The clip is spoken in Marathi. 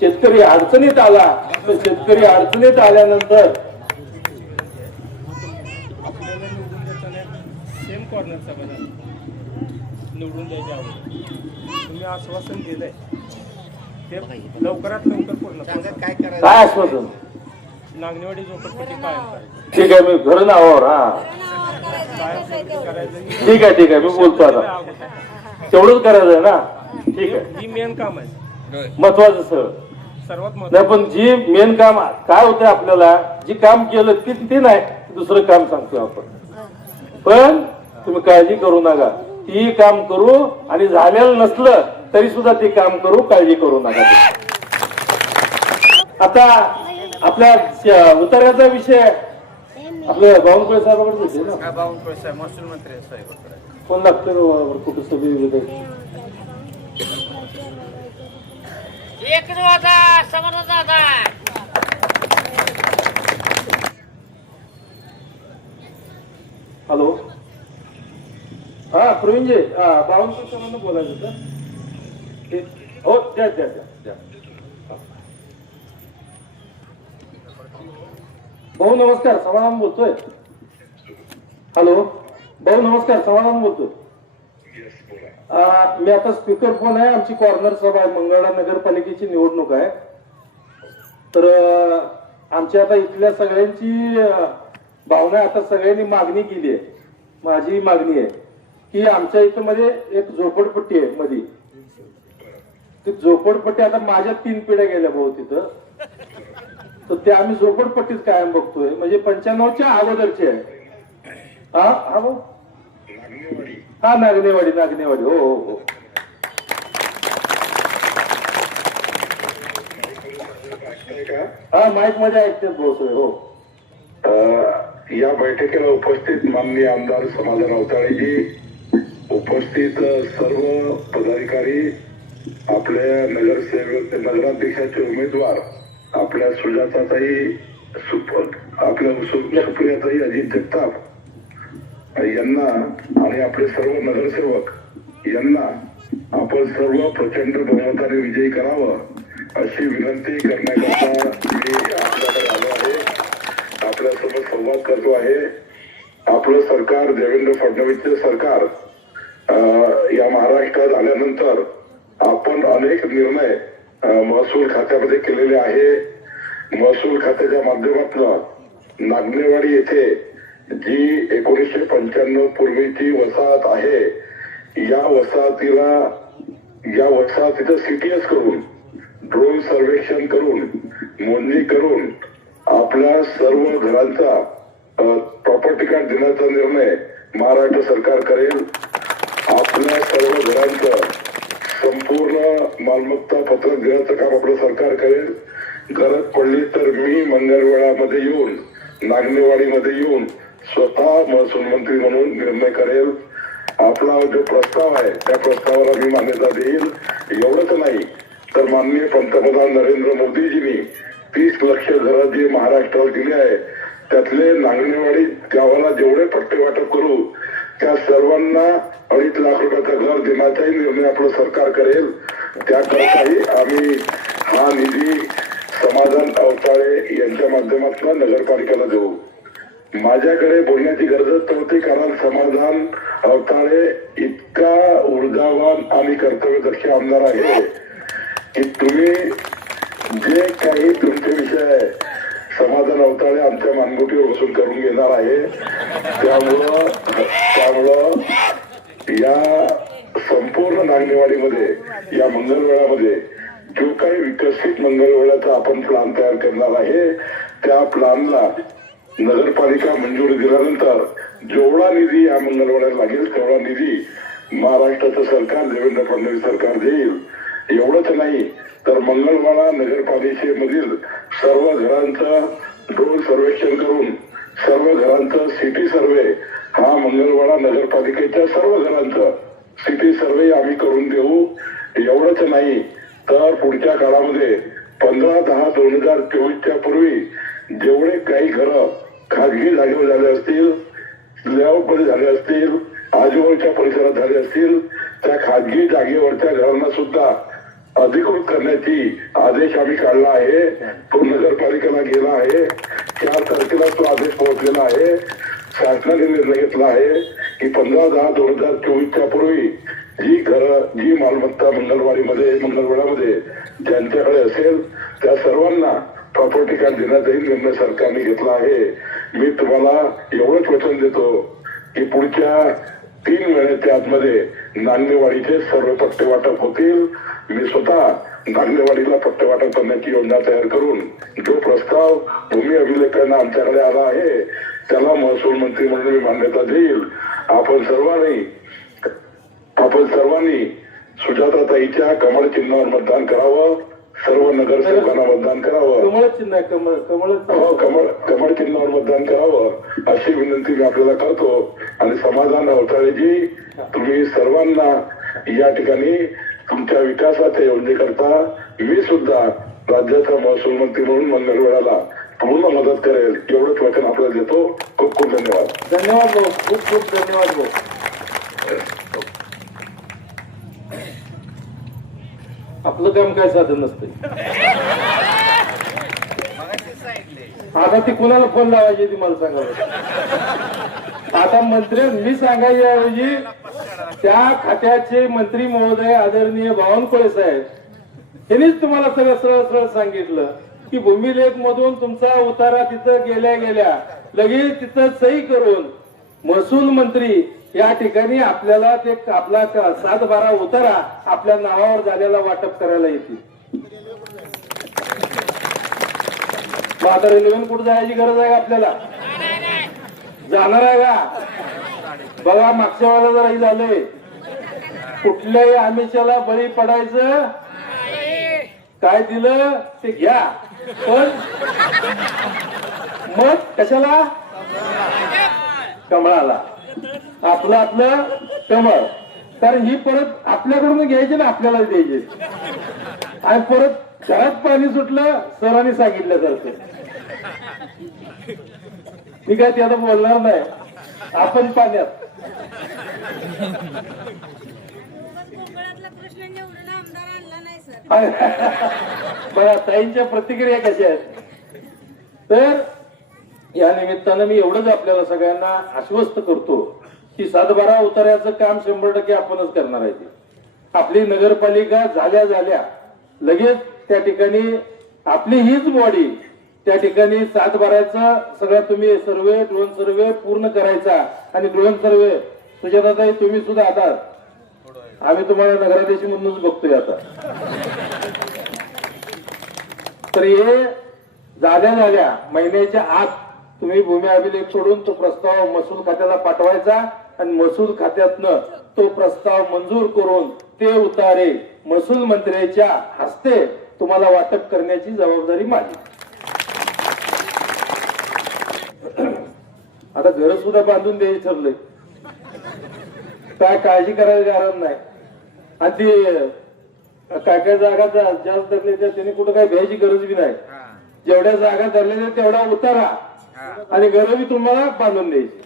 शेतकरी अडचणीत आला तर शेतकरी अडचणीत आल्यानंतर सेम कॉर्नरचा बदल निवडून द्यायचे तुम्ही आश्वासन दिलंय. ते लवकरात लवकर पूर्ण करा. काय आश्वासन? नागनेवाडी झोपडपट्टी कायम करायची ठीक आहे मी घर नावावर हा. ठीक आहे ठीक आहे मी बोलतो आता. तेवढंच करायचं आहे ना? ठीक आहे. ही मेन काम आहे. महत्वाचं सर. नाही महत्वाचं पण जी मेन काम काय होतं आपल्याला जी काम केलं ते ते नाही दुसरं काम सांगतो आपण. पण तुम्ही काळजी करू नका. ती काम करू आणि झालेलं नसलं तरी सुद्धा ते काम करू काळजी करू नका. आता आपल्या उतार्याचा विषय आपल्या बावनकुळे साहेबांकडे होते ना. बावनकुळे साहेब महसूल मंत्री साहेब कोण लागतं कुठं सगळी विधायक एकच वादा समोर दादा हॅलो. हा प्रवीणजी हा बावनकुळे बोलायचं होतं. हो द्या द्या द्या द्या. भाऊ नमस्कार समाधान बोलतोय. हॅलो. भाऊ नमस्कार समाधान बोलतोय. मी आता स्पीकर फोन आहे आमची कॉर्नर सभा आहे मंगळा नगरपालिकेची निवडणूक आहे. तर आमची आता इथल्या सगळ्यांची भावना आता सगळ्यांनी मागणी केली आहे. माझी मागणी आहे की आमच्या इथं मध्ये एक झोपडपट्टी आहे मध्ये ती झोपडपट्टी आता माझ्या तीन पिढ्या गेल्या भाऊ तिथं. तर ते आम्ही झोपडपट्टीच कायम बघतोय. म्हणजे पंच्याण्णवच्या अगोदरची आहे. हा हा भाऊ? हा नागनेवाडी नागनेवाडी. हो हो हो. हा माईकमध्ये ऐकते बोलतोय हो. या बैठकीला उपस्थित माननीय आमदार समाधान अवताळेजी उपस्थित सर्व पदाधिकारी आपल्या नगरसेवक नगराध्यक्षाचे उमेदवार आपल्या सुजाताताई सुप- आपल्या सुप्रियाचाही सुप्रियाताई अजित जगताप यांना आणि आपले सर्व नगरसेवक यांना आपण सर्व प्रचंड बहुमताने विजयी करावं अशी विनंती करण्याकरता मी आपल्याकडे आलो आहे. आपल्यासोबत संवाद करतो आहे. आपलं सरकार देवेंद्र फडणवीसचे सरकार या महाराष्ट्रात आल्यानंतर आपण अनेक निर्णय महसूल खात्यामध्ये केलेले आहे. महसूल खात्याच्या माध्यमातून नागनेवाडी येथे जी एकोणीसशे पंच्याण्णव पूर्वीची वसाहत आहे या वसाहतीला या वसाहतीचं सीटीएस करून ड्रोन सर्वेक्षण करून नोंदणी करून आपल्या सर्व घरांचा प्रॉपर्टी कार्ड देण्याचा निर्णय महाराष्ट्र सरकार करेल. आपल्या सर्व घरांचं संपूर्ण मालमत्ता पत्रक देण्याचं काम आपलं सरकार करेल. गरज पडली तर मी मंगळवेळामध्ये येऊन नागनेवाडीमध्ये येऊन स्वतः महसूल मंत्री म्हणून निर्णय करेल. आपला जो प्रस्ताव आहे त्या प्रस्तावाला मी मान्यता देईल. एवढंच नाही तर माननीय पंतप्रधान नरेंद्र मोदीजींनी तीस लक्ष घरं जी महाराष्ट्राला दिली आहे त्यातले नागनेवाडी गावाला जेवढे पट्टे वाटप करू त्या सर्वांना अडीच लाख रुपयाचा घर देण्याचाही निर्णय आपलं सरकार करेल. त्याकरताही आम्ही हा निधी समाधान अवताळे यांच्या माध्यमातून नगरपालिकेला देऊ. माझ्याकडे बोलण्याची गरजच नव्हती कारण समाधान अवताळे इतका ऊर्जावान आणि कर्तव्यदक्ष आमदार आहे की तुम्ही जे काही तुमचे विषय आहे समाधान अवताळे आमच्या मानगुटीवर वसूल करून घेणार आहे त्यामुळं त्यामुळं या संपूर्ण नागनेवाडीमध्ये या मंगळवेळामध्ये जो काही विकसित मंगळवेळाचा आपण प्लान तयार करणार आहे त्या प्लानला नगरपालिका मंजुरी दिल्यानंतर जेवढा निधी या मंगळवाड्याला लागेल तेवढा निधी महाराष्ट्राचं सरकार देवेंद्र फडणवीस सरकार देईल. एवढंच नाही तर मंगळवाडा नगरपालिकेमधील सर्व घरांचं ड्रोन सर्वेक्षण करून सर्व घरांचं सिटी सर्वे हा मंगळवाडा नगरपालिकेच्या सर्व घरांचं सिटी सर्वे आम्ही करून देऊ. एवढंच नाही तर पुढच्या काळामध्ये पंधरा दहा दोन हजार चोवीसच्या पूर्वी जेवढे काही घरं खाजगी जागेवर झाले असतील मध्ये झाले असतील आजूबाजूच्या परिसरात झाले असतील त्या खाजगी जागेवरच्या घरांना सुद्धा अधिकृत करण्याची आदेश आम्ही काढला आहे. तो नगरपालिकेला गेला आहे. चार तारखेला तो आदेश पोहोचलेला आहे. शासनाने निर्णय घेतला आहे की पंधरा दहा दोन हजार चोवीसच्या पूर्वी जी घर जी मालमत्ता मंगळवाडीमध्ये मंगळवाड्यामध्ये ज्यांच्याकडे असेल त्या सर्वांना प्रॉपर्टी कार्ड देण्याचा निर्णय सरकारने घेतला आहे. मी तुम्हाला एवढंच वचन देतो की पुढच्या तीन महिन्याच्या आतमध्ये नांदेवाडीचे सर्व पट्टे वाटप होतील. मी स्वतः नांदेवाडीला पट्टे वाटप करण्याची योजना तयार करून जो प्रस्ताव भूमी अभिलेखांना आमच्याकडे आला आहे त्याला महसूल मंत्री म्हणून मी मान्यता देईल. आपण सर्वांनी आपण सर्वांनी सुजाताताईच्या कमळ चिन्हावर मतदान करावं. सर्व नगरसेवकांना मतदान करावं. कमळ चिन्ह आहे कमळ कमळ हो कमळ कमळ चिन्हावर मतदान करावं अशी विनंती मी आपल्याला करतो. आणि समाधान अवताळेजी तुम्ही सर्वांना या ठिकाणी तुमच्या विकासाच्या योजनेकरता मी सुद्धा राज्याचा महसूल मंत्री म्हणून मंगळवेळाला पूर्ण मदत करेल एवढंच वचन आपल्याला देतो. खूप खूप धन्यवाद. धन्यवाद भाऊ. खूप खूप धन्यवाद भाऊ. आपलं काम काय साधन नसतं आता ती कुणाला फोन लावायची ती मला सांगा आता मंत्री मी सांगायच्याऐवजी त्या खात्याचे मंत्री महोदय आदरणीय बावनकुळे साहेब यांनीच तुम्हाला सगळं सरळ सरळ सांगितलं की भूमिलेख मधून तुमचा उतारा तिथं गेल्या गेल्या लगेच तिथं सही करून महसूल मंत्री या ठिकाणी आपल्याला ते आपला सात बारा उतारा आपल्या नावावर झालेला वाटप करायला येतील. मग आता रेल्वेन कुठे जायची गरज आहे का आपल्याला? जाणार आहे का? बघा मागच्या वेळेला जर हे झालंय. कुठल्याही आमिषाला बळी पडायचं काय दिलं ते घ्या. पण मग कशाला? कमळाला. आपलं आपलं कमळ कारण ही परत आपल्याकडून घ्यायची ना आपल्याला द्यायची. आणि परत घरात पाणी सुटलं सरांनी सांगितल्यासारखं मी काय ते आता बोलणार नाही. आपण पाण्यात. बघा ताईंच्या प्रतिक्रिया कशा आहेत? तर या निमित्तानं मी एवढंच आपल्याला सगळ्यांना आश्वस्त करतो. की सातबारा उतार्याचं काम शंभर टक्के आपणच करणार आहे ते. आपली नगरपालिका झाल्या झाल्या लगेच त्या ठिकाणी आपली हीच बॉडी त्या ठिकाणी सातबाराचा सगळा तुम्ही सर्वे ड्रोन सर्वे पूर्ण करायचा आणि ड्रोन सर्वे. सुजाताताई तुम्ही सुद्धा आता आम्ही तुम्हाला नगराध्यक्ष म्हणूनच बघतोय आता. तर हे झाल्या झाल्या महिन्याच्या आत तुम्ही भूमी अभिलेख सोडून तो प्रस्ताव महसूल खात्याला पाठवायचा आणि महसूल खात्यातनं तो प्रस्ताव मंजूर करून ते उतारे. महसूल मंत्र्याच्या हस्ते तुम्हाला वाटप करण्याची जबाबदारी माझी. आता घर सुद्धा बांधून द्यायचं ठरलंय. काय काळजी करायची कारण नाही. आणि ती काय काय जागा जास्त धरल्याच्या त्याने कुठं काय भ्यायची गरज बी नाही. जेवढ्या जागा धरलेल्या तेवढा उतारा. आणि घरं तुम्हाला बांधून द्यायची.